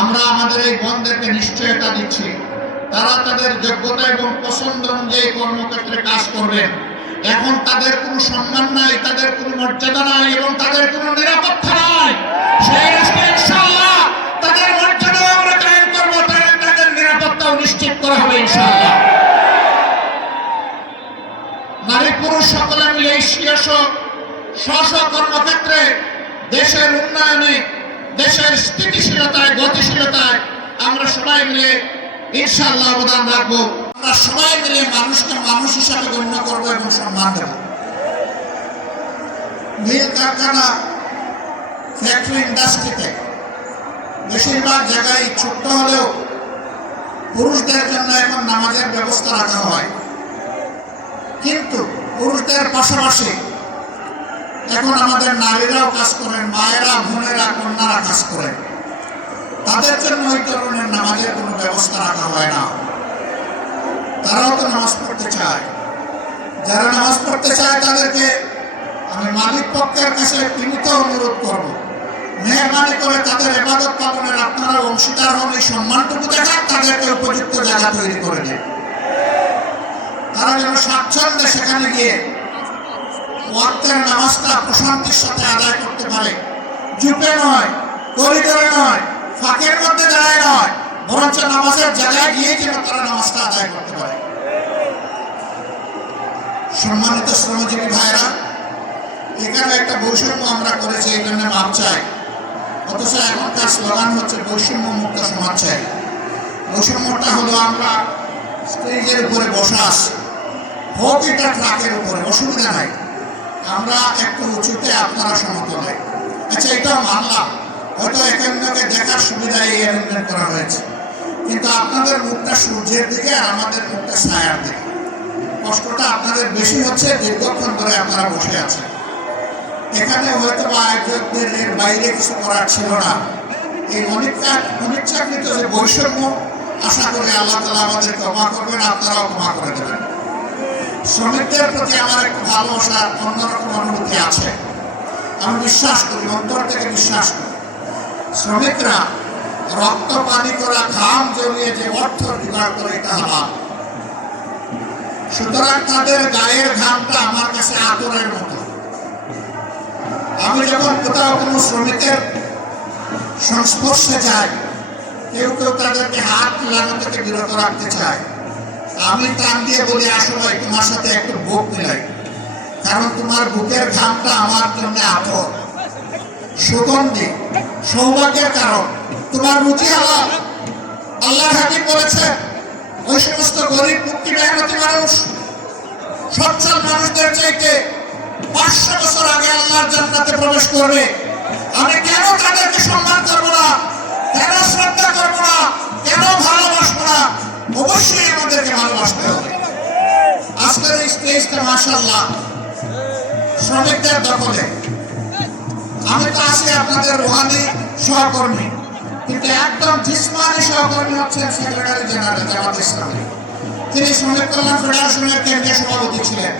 আমরা আমাদের এই বন্ধেরকে নিশ্চয়তা দিচ্ছি। তারা তাদের যোগ্যতা এবং পছন্দ অনুযায়ী কর্মক্ষেত্রে কাজ করবেন এখন তাদের কোনো সম্মান নাই, তাদের কোনো মর্যাদা নাই এবং তাদের কোনো নিরাপত্তা নাই। সেই তাদের মর্যাদা আমরা কায়েম করব, তাদের নিরাপত্তাও নিশ্চিত করা হবে ইনশাআল্লাহ। নারী পুরুষ সকলে মিলে স্ব স্ব কর্মক্ষেত্রে দেশের উন্নয়নে দেশের স্থিতিশীলতায়, গতিশীলতায় আমরা সবাই মিলে ইনশাআল্লাহ অবদান রাখব। আমরা সবাই মিলে মানুষকে মানুষ হিসাবে গণ্য করব এবং সম্মান দেব। মিল কারখানা ফ্যাক্টরি ইন্ডাস্ট্রিতে বেশিরভাগ জায়গায় ছোট্ট হলেও পুরুষদের জন্য এখন নামাজের ব্যবস্থা রাখা হয়। কিন্তু পুরুষদের পাশাপাশি এখন আমাদের নারীরাও কাজ করেন মায়েরা বোনেরা কন্যারা কাজ করেন। তাদের জন্য ওই ধরনের নামাজের কোনো ব্যবস্থা রাখা হয় না। তারাও তো নামাজ পড়তে চায়। যারা নামাজ পড়তে চায় তাদেরকে আমি মালিক পক্ষের কাছে বিনীত অনুরোধ করব। মেহরবানি করে তাদের এবাদত পালনের আপনারা অংশীদার হন এই সম্মানটুকু দেখান তাদেরকে উপযুক্ত জায়গা তৈরি করে দিন। তারা যেন স্বাচ্ছন্দ্যে সেখানে গিয়ে ওয়াক্তের নামাজটা প্রশান্তির সাথে আদায় করতে পারে। জুপে নয় করিডোরে নয়, ফাঁকের মধ্যে দাঁড়ায় নয়, বরঞ্চ নামাজের জায়গায় গিয়ে যেন তারা নামাজটা আদায় করতে পারে। সম্মানিত শ্রমজীবী ভাইরা এখানে একটা বৈষম্য আমরা করেছি, এই জন্য মাপ চাই। অথচ এখনকার স্লোগান হচ্ছে বৈষম্য মুক্ত সমাজ চাই। বৈষম্যটা হলো আমরা স্টেজের উপরে বসা হোক এটা ট্রাকের উপরে, অসুবিধা নাই। আমরা একটু উঁচুতে আপনারা সমতলে আচ্ছা এটা মানলাম হয়তো এখানটাকে দেখার সুবিধা এই অ্যারেঞ্জমেন্ট করা হয়েছে। কিন্তু আপনাদের মুখটা সূর্যের দিকে, আমাদের মুখটা ছায়ার দিকে। কষ্টটা আপনাদের বেশি হচ্ছে, দীর্ঘক্ষণ ধরে আপনারা বসে আছেন। এখানে হয়তো বা আয়োজকদের বাইরে কিছু করার ছিল না। এই অনিচ্ছা অনিচ্ছাকৃত যে বৈষম্য, আশা করি আল্লাহ তালা আমাদের ক্ষমা করবেন, আপনারাও ক্ষমা করে দেবেন। শ্রমিকদের প্রতি আমার একটু ভালোবাসা অন্যরকম অনুভূতি আছে। আমি বিশ্বাস করি, অন্তর থেকে বিশ্বাস করি। শ্রমিকরা রক্ত, পানি করা, ঘাম জড়িয়ে যে অর্থ জোগাড় করে, এটা হালাল। সুতরাং তাদের গায়ের ঘামটা আমার কাছে আতরের মতো। আমি যখন কোথাও কোনো শ্রমিকের সংস্পর্শে যাই, কেউ কেউ তাদেরকে হাত মিলানো থেকে বিরত রাখতে চায়। আমি টান দিয়ে বলি আসলে তোমার সাথে একটু বুক মিলাই। কারণ তোমার বুকের ঘামটা আমার জন্য আতর। সুগন্ধি, সৌভাগ্যের কারণ। তোমার রুচি হালাল আল্লাহ হাবিব বলেছে ওই সমস্ত গরিব মুক্তি মেহনতি মানুষ, সচ্ছল মানুষদের চাইতে পাঁচশো বছর আগে আল্লাহর জান্নাতে প্রবেশ করবে। আমি কেন তাদেরকে সম্মান করব না? কেন শ্রদ্ধা করব শ্রমিকদের দখলে। আমি তো আছি আপনাদের রোহানি সহকর্মী। কিন্তু একদম জিসমানি সহকর্মী হচ্ছেন সেক্রেটারি জেনারেল তিনি শ্রমিক কল্যাণ ফেডারেশনের কেন্দ্রীয় সভাপতি ছিলেন।